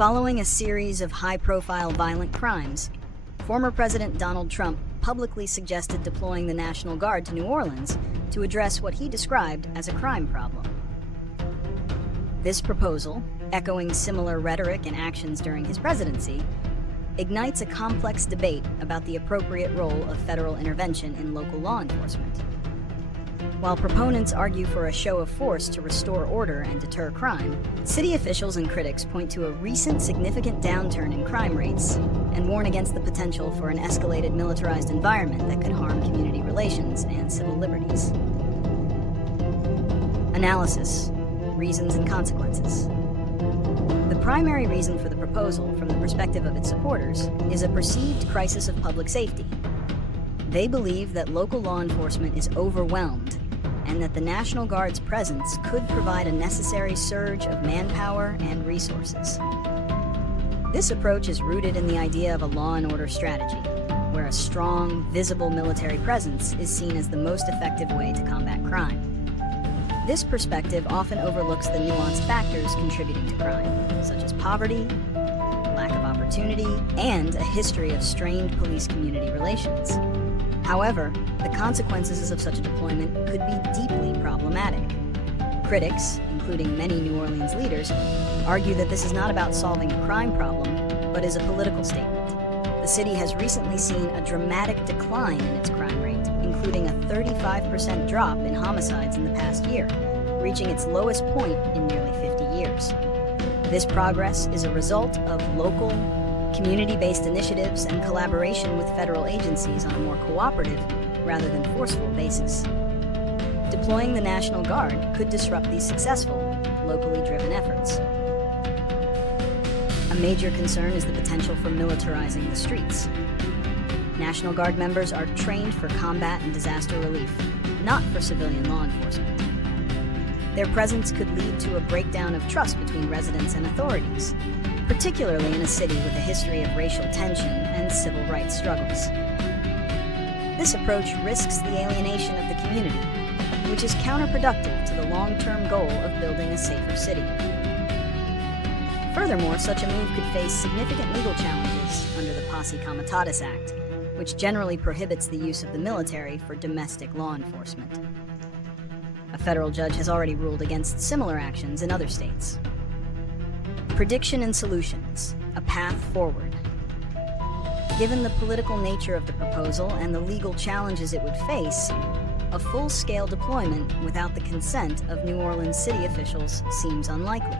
Following a series of high-profile violent crimes, former President Donald Trump publicly suggested deploying the National Guard to New Orleans to address what he described as a crime problem. This proposal, echoing similar rhetoric and actions during his presidency, ignites a complex debate about the appropriate role of federal intervention in local law enforcement. While proponents argue for a show of force to restore order and deter crime, city officials and critics point to a recent significant downturn in crime rates and warn against the potential for an escalated militarized environment that could harm community relations and civil liberties. Analysis, reasons and consequences. The primary reason for the proposal, from the perspective of its supporters, is a perceived crisis of public safety. They believe that local law enforcement is overwhelmed and that the National Guard's presence could provide a necessary surge of manpower and resources. This approach is rooted in the idea of a law and order strategy, where a strong, visible military presence is seen as the most effective way to combat crime. This perspective often overlooks the nuanced factors contributing to crime, such as poverty, lack of opportunity, and a history of strained police-community relations. However, the consequences of such a deployment could be deeply problematic. Critics, including many New Orleans leaders, argue that this is not about solving a crime problem, but is a political statement. The city has recently seen a dramatic decline in its crime rate, including a 35% drop in homicides in the past year, reaching its lowest point in nearly 50 years. This progress is a result of local, community-based initiatives and collaboration with federal agencies on a more cooperative rather than forceful basis. Deploying the National Guard could disrupt these successful, locally driven efforts. A major concern is the potential for militarizing the streets. National Guard members are trained for combat and disaster relief, not for civilian law enforcement. Their presence could lead to a breakdown of trust between residents and authorities, particularly in a city with a history of racial tension and civil rights struggles. This approach risks the alienation of the community, which is counterproductive to the long-term goal of building a safer city. Furthermore, such a move could face significant legal challenges under the Posse Comitatus Act, which generally prohibits the use of the military for domestic law enforcement. A federal judge has already ruled against similar actions in other states. Prediction and solutions, a path forward. Given the political nature of the proposal and the legal challenges it would face, a full-scale deployment without the consent of New Orleans city officials seems unlikely.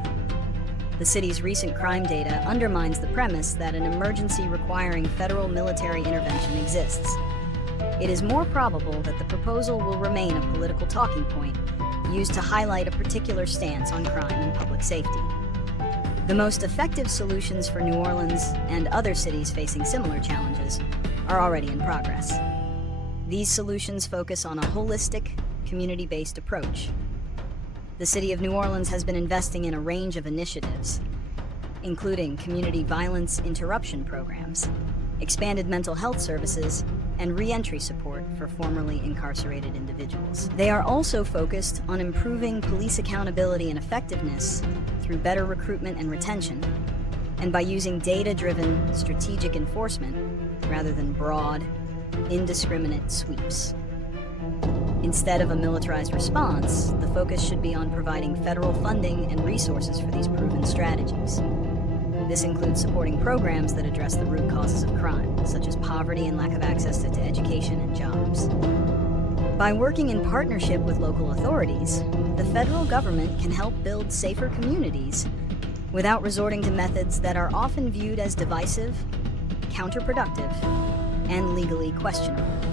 The city's recent crime data undermines the premise that an emergency requiring federal military intervention exists. It is more probable that the proposal will remain a political talking point used to highlight a particular stance on crime and public safety. The most effective solutions for New Orleans and other cities facing similar challenges are already in progress. These solutions focus on a holistic, community-based approach. The City of New Orleans has been investing in a range of initiatives, including community violence interruption programs, expanded mental health services, and re-entry support for formerly incarcerated individuals. They are also focused on improving police accountability and effectiveness through better recruitment and retention, and by using data-driven strategic enforcement rather than broad, indiscriminate sweeps. Instead of a militarized response, the focus should be on providing federal funding and resources for these proven strategies. This includes supporting programs that address the root causes of crime, such as poverty and lack of access to education and jobs. By working in partnership with local authorities, the federal government can help build safer communities without resorting to methods that are often viewed as divisive, counterproductive, and legally questionable.